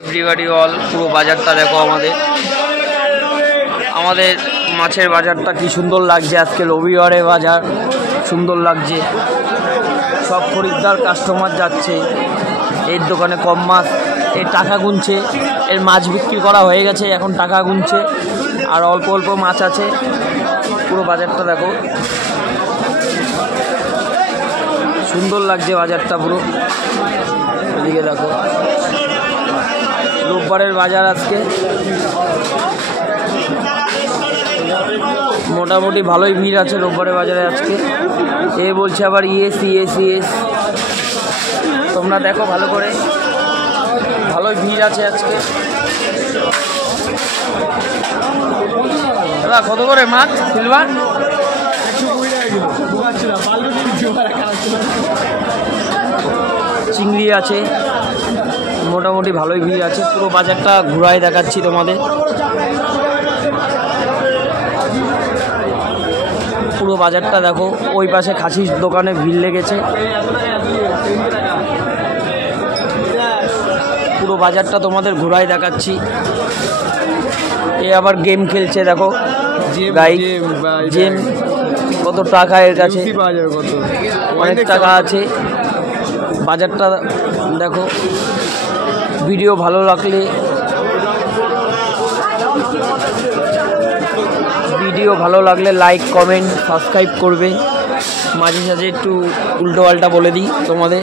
Everybody all পুরো বাজারটা দেখো আমাদের মাছের বাজারটা কি সুন্দর লাগছে। আজকে রবিবারে বাজার সুন্দর লাগছে, সব খরিদ্দার কাস্টমার যাচ্ছে। এর দোকানে কম মাছ, এর টাকা গুনছে, এর মাছ বিক্রি করা হয়ে গেছে, এখন টাকা গুনছে আর অল্প অল্প মাছ আছে। পুরো বাজারটা দেখো সুন্দর লাগছে বাজারটা পুরো। এদিকে দেখো রোববারের বাজার আজকে মোটামুটি ভালোই ভিড় আছে রোববারের বাজারে আজকে। এ বলছে আবার ইয়েস ইয়েস ইয়েস, তোমরা দেখো ভালো করে, ভালোই ভিড় আছে আজকে। দাদা কত করে মাছ সিলভার? চিংড়ি আছে, মোটামুটি ভালোই ভিড় আছে। পুরো বাজারটা ঘুরায় দেখাচ্ছি তোমাদের। পুরো বাজারটা দেখো, ওই পাশে খাসির দোকানে ভিড় লেগেছে। পুরো বাজারটা তোমাদের ঘুরায় দেখাচ্ছি। এ আবার গেম খেলছে দেখো, গেম কত টাকা এর কাছে, অনেক টাকা আছে। বাজারটা দেখো। ভিডিও ভালো লাগলে লাইক কমেন্ট সাবস্ক্রাইব করবে। মাঝে সাঝে একটু উল্টো পাল্টা বলে দিই তোমাদের।